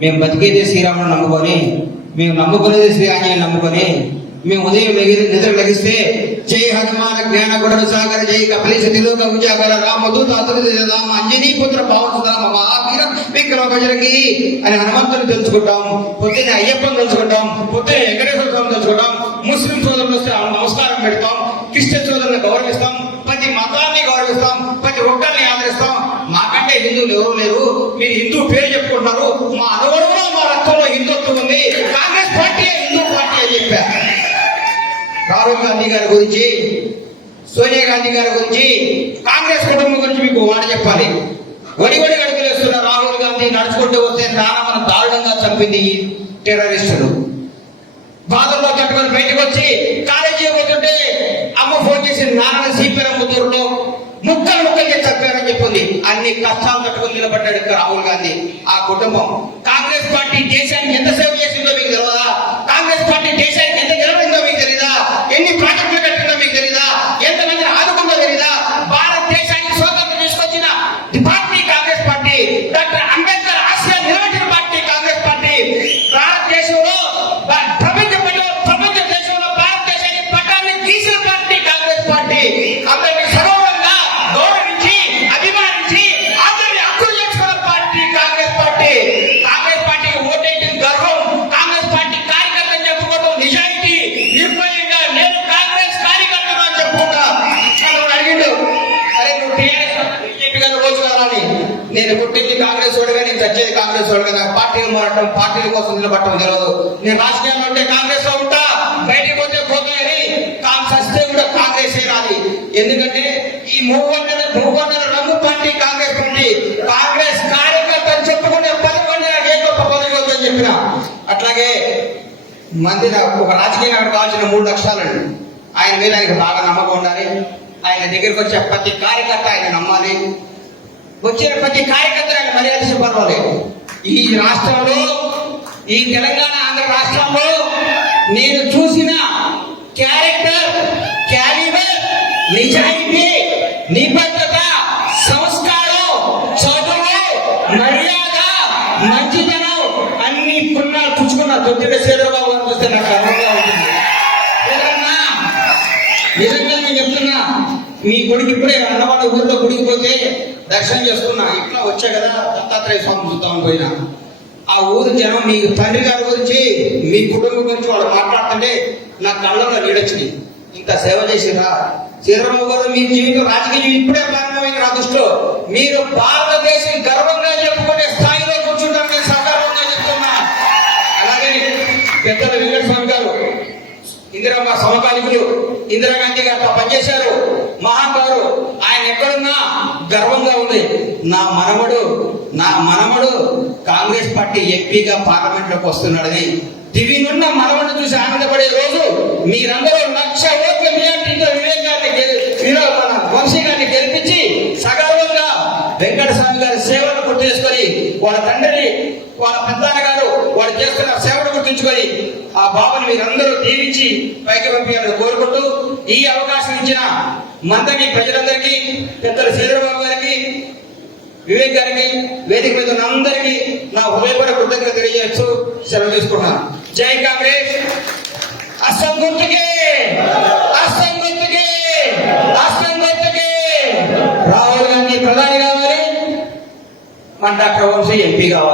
మేము బతికేది శ్రీరాముడు నమ్ముకొని మేము నమ్ముకునేది శ్రీ ఆంజనేయుని నమ్ముకొని మేము ఉదయం నిద్ర లెగిస్తే జై హనుమాన జ్ఞాన గుణ సాగర జై కపిలేశ తిలోక ఉజాగర రామ రామ అంజనీ పుత్ర పవన మహావీర విక్రమ బజరంగి అని హనుమంతుని తెలుసుకుంటాం పొద్దున్న అయ్యప్పని తెలుసుకుంటాం పొద్దున్న వెంకటేశ్వర స్వామి తెలుసుకుంటాం ముస్లిం సోదరులు వస్తే నమస్కారం పెడతాం క్రిస్టియన్ సోదరులను గౌరవిస్తాం మీరు హిందూ పేరు చెప్పుకుంటున్నారు. మా అనుగుణంలో మా రక్తంలో హిందుత్వం ఉంది. కాంగ్రెస్ పార్టీ హిందూ పార్టీ అని చెప్పారు. రాహుల్ గాంధీ గారి గురించి సోనియా గాంధీ గారి గురించి కాంగ్రెస్ కుటుంబం గురించి మీకు మాట చెప్పాలి. వడి వడి అడుగులేస్తున్న రాహుల్ గాంధీ నడుచుకుంటూ వస్తే నానమ్మను దారుణంగా చంపింది టెర్రరిస్టులు. బాధల్లో కట్టుకొని బయటకు వచ్చి కాలేజీ పోతుంటే అన్ని కష్టాలు తట్టుకొని నిలబడ్డాడు రాహుల్ గాంధీ. ఆ కుటుంబం. కాంగ్రెస్ పార్టీ దేశానికి నేను పుట్టింది కాంగ్రెస్ వాడుగా నేను చచ్చేది కాంగ్రెస్ వాడుగా నాకు పార్టీలు మారటం పార్టీల కోసం నిలబడటం తెలియదు నేను రాజకీయాల్లో ఉంటే కాంగ్రెస్లో ఉంటా బయటికి పోతే పోతాయని సస్తే కూడా కాంగ్రెస్ రాలి ఎందుకంటే ఈ మూడు వందల రంగు పార్టీ కాంగ్రెస్ పార్టీ. కాంగ్రెస్ కార్యకర్త అని చెప్పుకునే పది మంది నాకు ఏ గొప్ప పదవి వద్దని చెప్పిన. అట్లాగే మంది నాకు ఒక రాజకీయ నాయకుడు కావాల్సిన మూడు లక్షలండి ఆయన మీద ఆయనకు బాగా నమ్మకం ఉండాలి. ఆయన దగ్గరికి వచ్చే ప్రతి కార్యకర్త ఆయన నమ్మాలి. వచ్చిన ప్రతి కార్యకర్త ఆయన మర్యాద చెప్పాలి ఈ రాష్ట్రంలో ఈ తెలంగాణ ఆంధ్ర రాష్ట్రంలో నేను చూసిన క్యారెక్టర్ క్యాలిబర్ నిజాయితీ నిబద్ధత సంస్కారం చదువు మర్యాద మంచితనం అన్ని పుణ్యాలు పుచ్చుకున్న దొద్దిన చంద్రబాబు గారు చూస్తే నాకు గర్వంగా ఉంటుంది. నిజంగా నేను చెప్తున్నా మీ కొడుకు ఇప్పుడే అన్నవాళ్ళ ఊళ్ళో గుడికి పోతే దర్శనం చేసుకున్నా. ఇట్లా వచ్చా కదా దత్తాత్రేయ స్వామి చూద్దామని పోయినా ఆ ఊరు జనం మీ తండ్రి గారి గురించి మీ కుటుంబం గురించి వాళ్ళు మాట్లాడుతుంటే నా కళ్ళలో నీడొచ్చింది ఇంత సేవ చేసిరా? శ్రీరామ గారు మీ జీవితం రాజకీయ జీవితం ఇప్పుడే ప్రారంభమైన నా దృష్టిలో. మీరు భారతదేశం గర్వంగా చెప్పుకునే స్థాయిలో కూర్చుంటాం నేను సగర్వంగా చెప్తున్నా. అలాగే పెద్దల వెంకటస్వామి గారు ఇందిరమ్మ సమకాలికులు ఇందిరాగాంధీ గారు పనిచేశారు. మహాకారు ఆయన ఎక్కడున్నా గర్వంగా ఉంది. నా మనవడు నా మనవడు కాంగ్రెస్ పార్టీ ఎంపీగా పార్లమెంట్లోకి వస్తున్నాడని. దివి నుండి మనవడు చూసి ఆనందపడే రోజు మీరందరూ లక్ష ఓట్ల మెజార్టీతో వివేక్ గారిని గెలి- మన వంశీ గారిని గెలిపించి సగర్వంగా వెంకటస్వామి గారి సేవను గుర్తు చేసుకొని వాళ్ళ తండ్రిని వాళ్ళ పెద్దాన్న గారు వాళ్ళు చేస్తున్న సేవ బాబుని మీరందరూ దీవించి పైకి పంపించాలని కోరుకుంటూ ఈ అవకాశం ఇచ్చిన మందరి ప్రజలందరికీ పెద్దలు శ్రీధరబాబు గారికి వివేక్ గారికి వేదిక మీద ఉన్న అందరికీ నా హృదయపూర్వక కృతజ్ఞత తెలియజేస్తూ సెలవు తీసుకుంటున్నాను జై కాంగ్రెస్! అస్సం గుర్తుకే అస్సం గుర్తుకే అస్సం గుర్తుకే రాహుల్ గాంధీ ప్రధాని కావాలి. మన డాక్టర్ వంశీ ఎంపీ కావాలి.